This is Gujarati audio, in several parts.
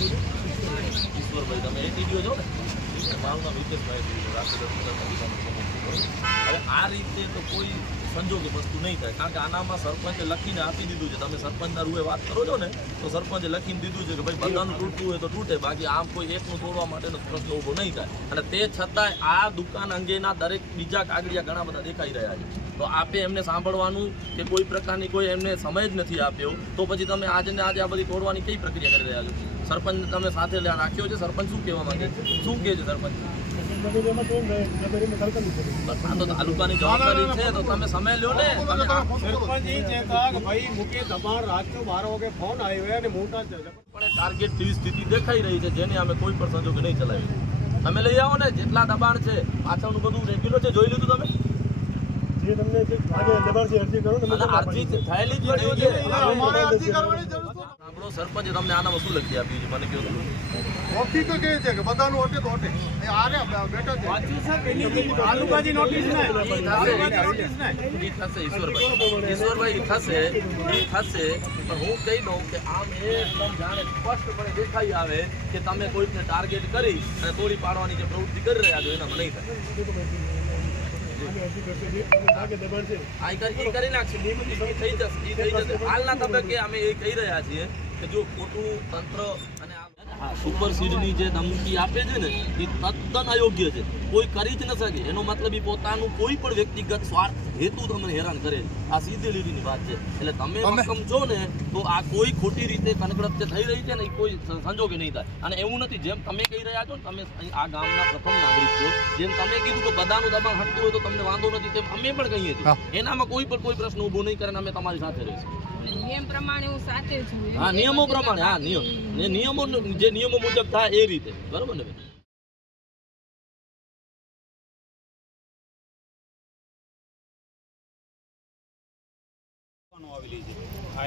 ઈશ્વરભાઈ તમે એ વિડીયો જો ને, મારું નામ હિતેશભાઈ. હવે આ રીતે તો કોઈ સંજોગે વસ્તુ નહીં થાય, કારણ કે આનામાં સરપંચે લખીને આપી દીધું છે. તમે સરપંચના રૂએ વાત કરો છો ને, તો સરપંચે લખીને દીધું છે કે ભાઈ બધાનું તૂટતું હોય તો તૂટે, બાકી આમ કોઈ એકનું તોડવા માટેનો પ્રશ્ન ઊભો નહીં થાય. અને તે છતાંય આ દુકાન અંગેના દરેક બીજા કાગળિયા ઘણા બધા દેખાઈ રહ્યા છે. તો આપે એમને સાંભળવાનું કે કોઈ પ્રકારની કોઈ એમને સમય જ નથી આપ્યો, તો પછી તમે આજે ને આજે આ બધી તોડવાની કઈ પ્રક્રિયા કરી રહ્યા છો? સરપંચ તમે સાથે રાખ્યો છે, સરપંચ શું કહેવા માંગે છે, શું કહે છે સરપંચ? તો તાલુકાની જવાબદારી છે, તો તમે સમય લ્યો ને. પણ ટાર્ગેટ જેવી સ્થિતિ દેખાઈ રહી છે, જેને અમે કોઈ પણ સંજોગે નહીં ચલાવી. તમે લઈ આવો ને, જેટલા દબાણ છે પાછળનું બધું રેગ્યુલર છે, જોઈ લીધું તમે? અરજી થયેલી જ પડી છે. સાંભળો, સરપંચે તમને આનામાં શું લખી આપ્યું છે મને કહો તો. ઓફિસ તો કહે છે કે બધાનું ઓટે તો ઓટે આરે બેઠો છે તાલુકાની નોટિસ ને ઈ થશે. ઈશ્વરભાઈ થશે, પણ હું કહી દઉં કે આમ એકદમ જાણે સ્પષ્ટપણે દેખાઈ આવે કે તમે કોઈકને ટાર્ગેટ કરી અને તોડી પાડવાની જે પ્રવૃત્તિ કરી રહ્યા છો એનામાં નહીં થાય. કરી નાખશે, થઈ જશે. હાલના તબક્કે અમે એ કહી રહ્યા છીએ કે જો ખોટું તંત્ર અને સુપરસીડની જે ધમકી આપે છે ને, એ તદ્દન અયોગ્ય છે. કોઈ કરી જ ન શકે. એનો મતલબ એ પોતાનું કોઈ પણ વ્યક્તિગત સ્વાર્થ હેતુ તમને હેરાન કરે. આ સીધી લીટીની વાત છે. એટલે તમે મક્કમ છો ને, તો આ કોઈ ખોટી રીતે કનકડત જે થઈ રહી છે ને, એ કોઈ સંજોગે નહીં થાય. અને એવું નથી જેમ તમે કહી રહ્યા છો ને, તમે આ ગામના પ્રથમ નાગરિક છો, જેમ તમે કીધું કે બધાનું દબાણ હટતું હોય તો તમને વાંધો નથી, તેમ અમે પણ કહીએ છીએ. એનામાં કોઈ પણ કોઈ પ્રશ્ન ઊભો નહીં કરે, અમે તમારી સાથે રહીશું. નિયમ પ્રમાણે હું સાથે છું. હા, નિયમો પ્રમાણે. હા, નિયમો જે નિયમો મુજબ થાય એ રીતે, બરોબર ને?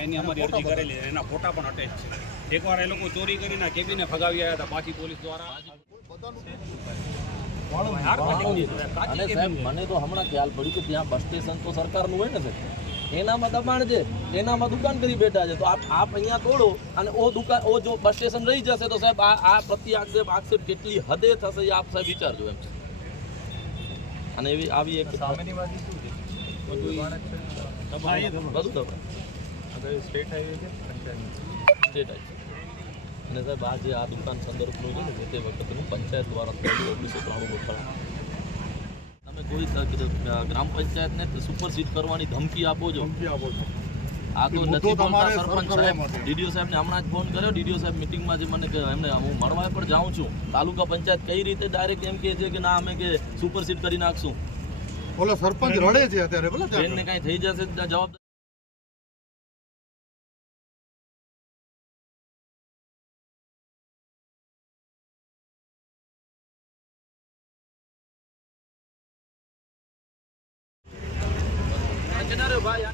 એની અમારી અરજી કરેલી, એના ફોટા પણ અટેચ છે. એકવાર એ લોકો ચોરી કરીને કેબીને ફગાવી આવ્યા હતા, પાછી પોલીસ દ્વારા. અને સાહેબ, મને તો હમણાં ખ્યાલ પડ્યું કે ત્યાં બસ સ્ટેશન તો સરકારનું હોય ને સાહેબ, એનામાં દબાણ છે, એનામાં દુકાન કરી બેઠા છે. તો આપ અહીંયા તોડો અને ઓ જો બસ સ્ટેશન રહી જશે તો સાહેબ આ પ્રતિ આક્ષેપ કેટલી હદે થશે એ આપ સાહેબ વિચારજો એમ. અને એવી આવી એક સામેની વાત શું છે, બધું દબાણ સ્ટેટ હાઈવે છે, સ્ટેટ હાઈવે. અને સાહેબ આ જે આ દુકાન સંદર્ભનું છે ને, તે વખતનું પંચાયત દ્વારા 1993 તમે કોઈ ગ્રામ પંચાયતને સુપરસીડ કરવાની ધમકી આપો છો. આ તો નથી બોલતા સરપંચ સાહેબ. ડીડીઓ સાહેબને હમણાં જ ફોન કર્યો. ડીડીઓ સાહેબ મિટિંગમાં જે મને એમને હું મળવા પણ જાઉં છું. તાલુકા પંચાયત કઈ રીતે ડાયરેક્ટ એમ કહે છે કે ના અમે કે સુપરસીડ કરી નાખશું. ઓલો સરપંચ રડે છે અત્યારે, બોલો બેનને કઈ થઈ જશે જવાબ ભાઈ.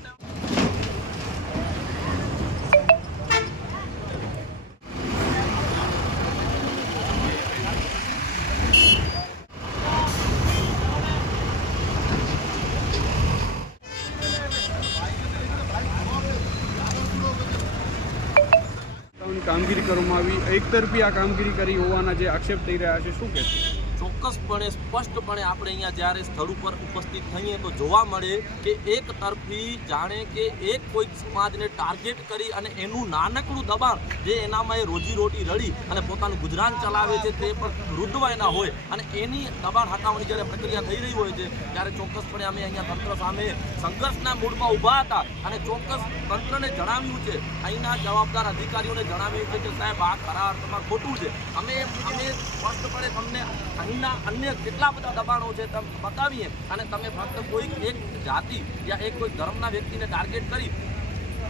કામગીરી કરવામાં આવી, એકતરફી આ કામગીરી કરી હોવાના જે આક્ષેપ થઈ રહ્યા છે, શું કહેશો? ચોક્કસપણે સ્પષ્ટપણે આપણે અહીંયા જ્યારે સ્થળ ઉપર ઉપસ્થિત થઈએ તો જોવા મળે કે એક તરફી જાણે કે એક કોઈક સમાજને ટાર્ગેટ કરી અને એનું નાનકડું દબાણ જે એનામાં એ રોજીરોટી રળી અને પોતાનું ગુજરાન ચલાવે છે તે પણ રૂંધવાયના હોય અને એની દબાણ હટાવવાની જ્યારે પ્રક્રિયા થઈ રહી હોય છે ત્યારે ચોક્કસપણે અમે અહીંયા તંત્ર સામે સંઘર્ષના મૂડમાં ઊભા હતા અને ચોક્કસ તંત્રને જણાવ્યું છે, અહીંના જવાબદાર અધિકારીઓને જણાવ્યું છે કે સાહેબ આ ખરા અર્થમાં ખોટું છે. અમે સ્પષ્ટપણે તમને અહીંના અન્ય કેટલા બધા દબાણો છે તમે બતાવીએ અને તમે ફક્ત કોઈ એક જાતિ યા એક કોઈ ધર્મના વ્યક્તિને ટાર્ગેટ કરી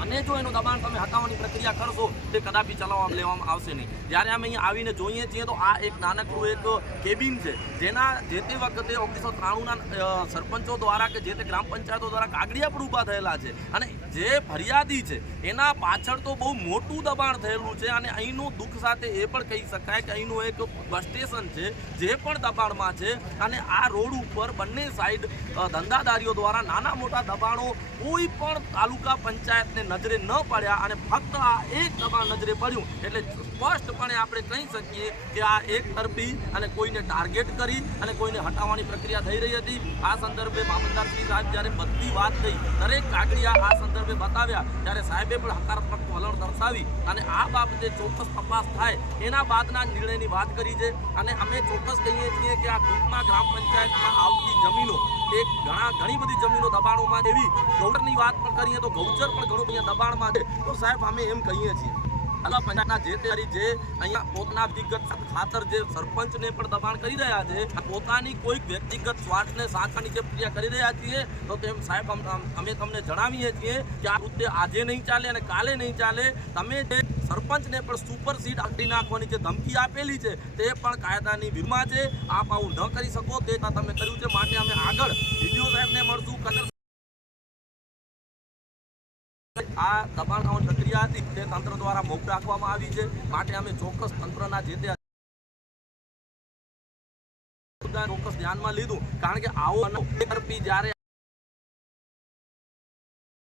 અને જો એનું દબાણ તમે હટાવવાની પ્રક્રિયા કરશો તે કદાપી ચલાવવામાં લેવામાં આવશે નહીં. જ્યારે અમે અહીંયા આવીને જોઈએ છીએ તો આ એક નાનકડું એક કેબિન છે જેના જે તે વખતે 1993ના સરપંચો દ્વારા કે જે તે ગ્રામ પંચાયતો દ્વારા કાગળિયા પણ ઊભા થયેલા છે અને જે ફરિયાદી છે એના પાછળ તો બહુ મોટું દબાણ થયેલું છે અને અહીંનું દુઃખ સાથે એ પણ કહી શકાય કે અહીંનું એક બસ સ્ટેશન છે જે પણ દબાણમાં છે અને આ રોડ ઉપર બંને સાઈડ ધંધાદારીઓ દ્વારા નાના મોટા દબાણો કોઈ પણ તાલુકા પંચાયતને નજરે ન પડ્યા અને ફક્ત આ એક દબાણ નજરે પડ્યું એટલે સ્પષ્ટપણે આપણે કહી શકીએ કે આ એક તરફી અને કોઈને ટાર્ગેટ કરી અને કોઈને હટાવવાની પ્રક્રિયા થઈ રહી હતી. આ સંદર્ભે મામલતદાર શ્રી સાહેબ જ્યારે બધી વાત થઈ, દરેક કાગળિયા આ સંદર્ભે બતાવ્યા, ત્યારે સાહેબે પણ હકારાત્મક વલણ દર્શાવી અને આ બાબતે ચોક્કસ તપાસ થાય એના બાદના નિર્ણયની વાત કરી છે. અને અમે ચોક્કસ કહીએ છીએ કે આ કુટમા ગ્રામ પંચાયતમાં આવતી જમીનો ઘણી બધી જમીનો દબાણોમાં એવી ગૌચરની વાત પણ કરીએ તો ગૌચર પણ ઘણું અહીંયા દબાણમાં છે. તો સાહેબ અમે એમ કહીએ છીએ પંચાયતના જે અહીંયા પોતાના વ્યક્તિગત ખાતર જે સરપંચને પણ દબાણ કરી રહ્યા છે, પોતાની કોઈક વ્યક્તિગત સ્વાર્થને સાચવાની જે પ્રક્રિયા કરી રહ્યા છીએ, તો તેમ સાહેબ અમે તમને જણાવીએ છીએ કે આ મુદ્દે આજે નહીં ચાલે અને કાલે નહીં ચાલે. તમે જે સરપંચને પણ સુપરસીડ આપી નાખવાની જે ધમકી આપેલી છે તે પણ કાયદાની વિરુદ્ધમાં છે. આપ આવું ન કરી શકો તે તમે કર્યું છે, માટે અમે આગળ ડીડીઓ સાહેબને મળશું. આ દબાણ થવાની પ્રક્રિયા હતી તે તંત્ર દ્વારા મોકૂફ રાખવામાં આવી છે, માટે અમે ચોક્કસ તંત્રના જે તે ચોક્કસ ધ્યાનમાં લીધું. કારણ કે આવો તરફી જ્યારે